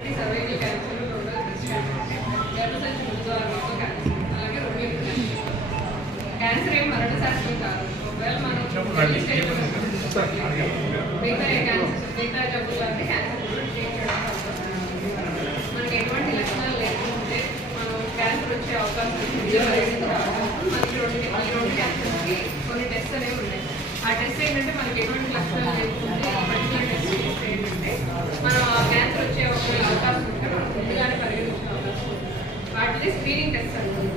Cancer అలాగే cancer ఏం మరణ శాస్త్రం కాదు ఒకవేళ మనం మిగతా క్యాన్సర్ మిగతా జబ్బులు అంటే క్యాన్సర్ మనకి ఎటువంటి లక్షణాలు లేకుంటే మనం క్యాన్సర్ వచ్చే అవకాశం మనకి రెండు ఈ రెండు క్యాన్సర్కి కొన్ని టెస్ట్ అనేవి ఉన్నాయి ఆ టెస్ట్ ఏంటంటే మనకి ఎటువంటి లక్షణాలు లేకుంటే పర్టికులర్ టెస్ట్ ఏంటంటే మనం ఆ క్యాన్సర్ వచ్చే ఒకవేళ అవకాశం ఉంటే మనం ముందుగానే పరిగణించిన అవకాశం ఉంది వాటిని స్క్రీనింగ్ టెస్ట్ అంటారు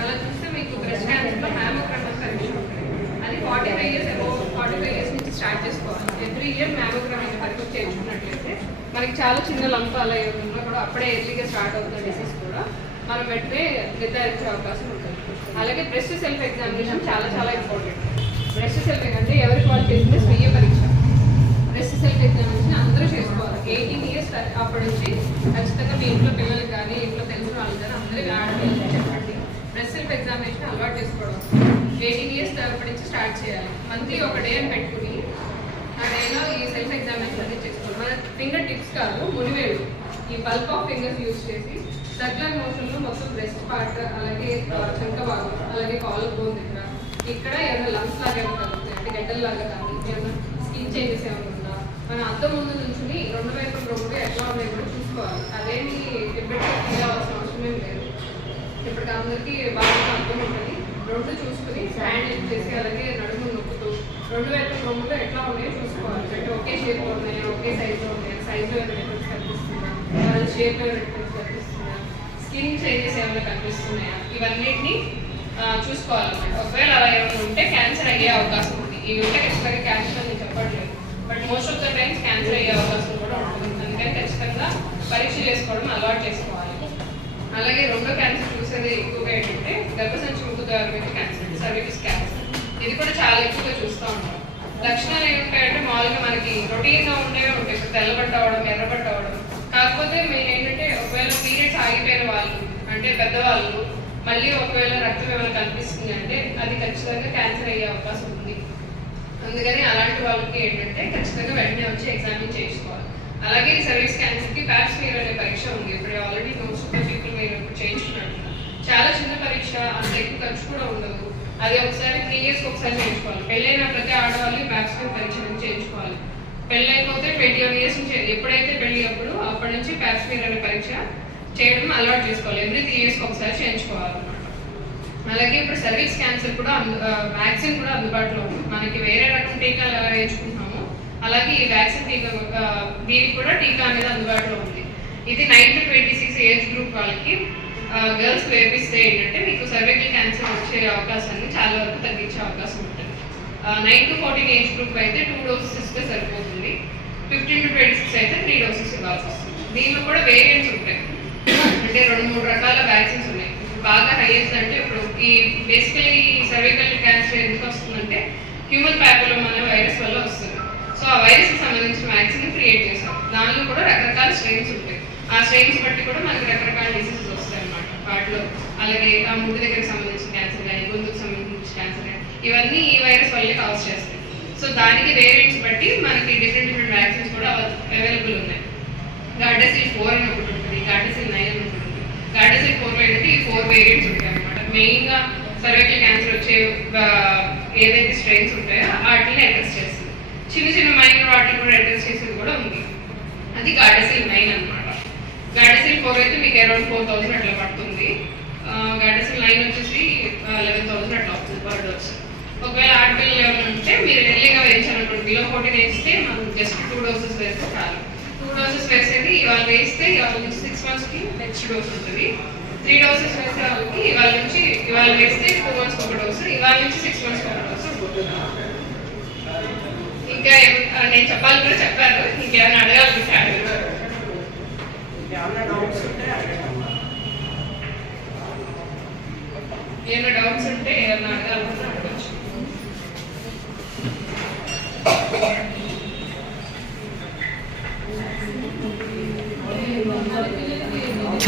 అలా చూస్తే మీకు బ్రెస్ట్ క్యాన్సర్లో మ్యామోగ్రామ్ పరీక్ష ఉంటుంది. అది forty five years above forty five years నుంచి స్టార్ట్ చేసుకోవాలి. ఎవ్రీ ఇయర్ మ్యామోగ్రామ్ అనే పరీక్ష చేయించుకున్నట్లయితే మనకి చాలా చిన్న లంప అలా ఉన్నా కూడా అప్పుడే ఎర్లీగా స్టార్ట్ అవుతున్న డిసీజ్ కూడా మనం వెంటనే నిర్ధారించే అవకాశం ఉంటుంది. అలాగే బ్రెస్ట్ సెల్ఫ్ ఎగ్జామినేషన్ చాలా చాలా ఇంపార్టెంట్ బ్రెస్ట్ సెల్ఫ్ అంటే ఎవరికి వాళ్ళు చేసిన స్వీయ పరీక్ష బ్రెస్ట్ సెల్ఫ్ ఎగ్జామినేషన్ అందరూ చేసుకోవాలి ఎయిటీన్ ఇయర్స్ అప్పటి నుంచి ఖచ్చితంగా మీ ఇంట్లో పిల్లలకి కానీ ఇంట్లో తెలిసిన వాళ్ళు కానీ అందరికీ ఆడపిల్లలకి చెప్పండి బ్రెస్ట్ సెల్ఫ్ ఎగ్జామినేషన్ అలవాటు చేసుకోవడం ఎయిటీన్ ఇయర్స్ అప్పటి నుంచి స్టార్ట్ చేయాలి. మంత్లీ ఒక డే అని పెట్టుకుని ఆ డేలో ఈ సెల్ఫ్ ఎగ్జామినేషన్ అనేది చేసుకోవాలి. మన ఫింగర్ టిప్స్ కాదు మునివేలు ఈ బల్క్ ఆఫ్ ఫింగర్స్ యూజ్ చేసి సర్కులర్ మోషన్లో మొత్తం బ్రెస్ట్ పార్ట్ అలాగే చంక భాగం అలాగే కాలు బోన్ దగ్గర ఇక్కడ ఏమైనా లంగ్స్ లాగా ఏమైనా కలుగుతాయి అంటే గడ్డల లాగా కానీ ఏమైనా స్కిన్ చేంజెస్ ఏమైనా ఉందా? మన అద్దం ముందు నుంచి రెండు వైపు రెండు ఎట్లా ఉన్నాయి కూడా చూసుకోవాలి. అదేమి ఎప్పటికీ ఫీల్ అవ్వాల్సిన అవసరం లేదు. ఇప్పటికి అందరికీ బాగా అర్థం ఉంటుంది. రెండు చూసుకుని స్టాండ్ చేసి అలాగే నడుము నొక్కుతూ రెండు వైపు రొమ్ములు ఎట్లా ఉన్నాయో చూసుకోవాలి. అంటే ఒకే షేప్ ఉన్నాయా? ఒకే సైజులో ఉన్నాయా? సైజులో ఏమైనా డిఫరెన్స్ కనిపిస్తుందా? వాళ్ళ షేప్లో ఏమైనా డిఫరెన్స్ కనిపిస్తుందా? స్కిన్ చేంజెస్ ఏమైనా కనిపిస్తున్నాయా? ఇవన్నిటిని చూసుకోవాలన్నమాట. ఒకవేళ అలా ఏమైనా ఉంటే క్యాన్సర్ అయ్యే అవకాశం ఉంది. ఇవి ఉంటే ఖచ్చితంగా క్యాన్సర్ అని చెప్పట్లేదు. But most of the times cancer అయ్యే అవకాశం కూడా ఉంటుంది. అందుకని ఖచ్చితంగా పరీక్ష చేసుకోవడం అలవాటు చేసుకోవాలి. అలాగే రెండో క్యాన్సర్ సర్వే ఎక్కువగా ఏంటంటే గర్భసంచి ముక్కు ద్వారా క్యాన్సర్ సర్వీస్ క్యాన్సర్ ఇది కూడా చాలా ఎక్కువగా చూస్తూ ఉంటాం. లక్షణాలు ఏముంటాయంటే మామూలుగా మనకి రొటీన్గా ఉండేవి ఉంటాయి. ఇప్పుడు తెల్లబట్ట అవడం ఎర్రబట్ట అవడం కాకపోతే మేము ఏంటంటే ఒకవేళ పీరియడ్స్ ఆగిపోయిన వాళ్ళు అంటే పెద్దవాళ్ళు మళ్ళీ ఒకవేళ రక్తం ఏమైనా కనిపిస్తుంది అంటే అది ఖచ్చితంగా క్యాన్సర్ అయ్యే అవకాశం ఉంది. అందుకని అలాంటి వాళ్ళకి ఏంటంటే ఖచ్చితంగా వెంటనే వచ్చి ఎగ్జామిన్ చేసుకోవాలి అలాగే ఈ సర్వీస్ క్యాన్సర్కి ప్యాప్స్ మీరు అనే పరీక్ష ఉంది. ఇప్పుడు ఆల్రెడీ నోట్స్ ఆఫ్ పీపుల్ మీరు ఇప్పుడు చేయించుకున్నట్టున్నారు చాలా చిన్న పరీక్ష అంత ఎక్కువ ఖర్చు కూడా ఉండదు. అది ఒకసారి త్రీ ఇయర్స్ ఒకసారి చేయించుకోవాలి. పెళ్ళైన ప్రతి ఆడవాళ్ళు ప్యాప్స్ పరీక్ష నుంచి చేయించుకోవాలి. పెళ్ళి అయిపోతే ట్వంటీ వన్ ఇయర్స్ నుంచి ఎప్పుడైతే పెళ్ళి అప్పుడు అప్పటి నుంచి ప్యాక్స్మీర్ అనే పరీక్ష చేయడం అలవాటు చేసుకోవాలి. ఎవ్రీ త్రీ ఇయర్స్కి ఒకసారి చేయించుకోవాలన్నమాట అలాగే ఇప్పుడు సర్వీస్ క్యాన్సర్ కూడా వ్యాక్సిన్ కూడా అందుబాటులో ఉంది. మనకి వేరే రకం టీకాలు ఎలా వేయించుకుంటున్నామో అలాగే ఈ వ్యాక్సిన్ టీకా దీనికి కూడా టీకా అనేది అందుబాటులో ఉంది. ఇది nine to twenty six age group వాళ్ళకి గర్ల్స్ వేపిస్తే ఏంటంటే మీకు సర్వే వచ్చే అవకాశాన్ని చాలా వరకు తగ్గించే అవకాశం ఉంటుంది. Nine to fourteen age group అయితే టూ డోసెస్ ఇస్తే సరిపోతుంది. ఫిఫ్టీన్ టు ట్వంటీ సిక్స్ అయితే త్రీ డోసెస్ ఇవ్వాల్సి వస్తుంది. దీనిలో కూడా వేరియంట్స్ ఉంటాయి. అంటే రెండు మూడు రకాల వ్యాక్సిన్స్ ఉన్నాయి. బాగా హైయెస్ట్ అంటే ఇప్పుడు ఈ బేసికలీ సర్వైకల్ క్యాన్సర్ ఎందుకు వస్తుందంటే హ్యూమన్ ప్యాపులం అనే వైరస్ వల్ల వస్తుంది. సో ఆ వైరస్కి సంబంధించిన వ్యాక్సిన్ క్రియేట్ చేశాం. దానిలో కూడా రకరకాల స్ట్రెయిన్స్ ఉంటాయి. ఆ స్ట్రెయిన్స్ బట్టి కూడా మనకి రకరకాల డిసీజెస్ వస్తాయి అన్నమాట వాటిలో. అలాగే ఆ ముడి దగ్గరికి సంబంధించిన క్యాన్సర్ కానీ గొంతుకు సంబంధించిన క్యాన్సర్ కానీ ఇవన్నీ ఈ వైరస్ వల్లే కాజ్ చేస్తాయి. సో దానికి వేరియంట్స్ బట్టి మనకి డిఫరెంట్ డిఫరెంట్ వ్యాక్సిన్స్ కూడా అవైలబుల్ ఉన్నాయి. గార్డెసిల్ ఫోర్ అని ఒకటి ఉంటుంది గార్డెసిల్ నైన్ అని ఒకటి ఉంటుంది. గార్డెసిల్ ఫోర్ ఏంటంటే ఈ ఫోర్ వేరియంట్స్ ఉంటాయి అనమాట మెయిన్గా సర్వైకల్ క్యాన్సర్ వచ్చే ఏదైతే స్ట్రెయిన్స్ ఉంటాయో వాటిని అడ్రస్ చేస్తుంది. చిన్న చిన్న మైనర్ వాటిని కూడా అడ్రస్ చేసేది కూడా ఉంది. అది గార్డెసిల్ నైన్ అనమాట గార్డెసిల్ ఫోర్ అయితే మీకు అరౌండ్ ఫోర్ థౌసండ్ అట్లా పడుతుంది. గార్డెసిల్ నైన్ వచ్చేసి లెవెన్ థౌసండ్ అట్లా అవుతుంది పర్ డోస్ ఒకవేళ ఆడపిల్లలు ఏమైనా ఉంటే మీరు ఎర్లీగా వేయించాలనుకోండి ఫోర్టీన్ వేస్తే మనం జస్ట్ టూ డోసెస్ వేస్తే చాలు. టూ డోసెస్ వేసేది ఇవాళ వేస్తే ఇవాళ నుంచి సిక్స్ మంత్స్కి నెక్స్ట్ డోస్ ఉంటుంది. త్రీ డోసెస్ వేసే వాళ్ళకి ఇవాళ నుంచి ఇవాళ వేస్తే టూ మంత్స్కి ఒక డోసు ఇవాళ నుంచి సిక్స్ మంత్స్కి ఒక డోసు ఇంకా నేను చెప్పాలి కూడా చెప్పాను. ఇంకేమైనా అడగాలనుకుంటే అడగరు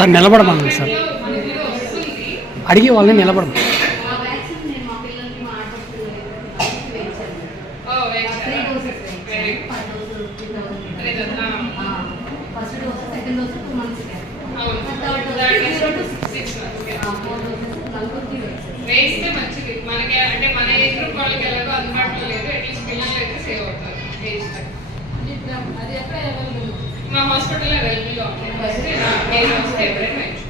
సార్ నిలబడమన్నాను సార్. అడిగే వాళ్ళని నిలబడము. మంచిది వాళ్ళకి అందుబాటులో లేదు అట్లీస్ట్ పిల్లలు అయితే సేవ్ అవుతారు. ఎక్కడ మా హాస్పిటల్లో అవైలబుల్గా ఉంటుంది వస్తే మీరు వస్తే ఎవరైనా వేయించుకోవచ్చు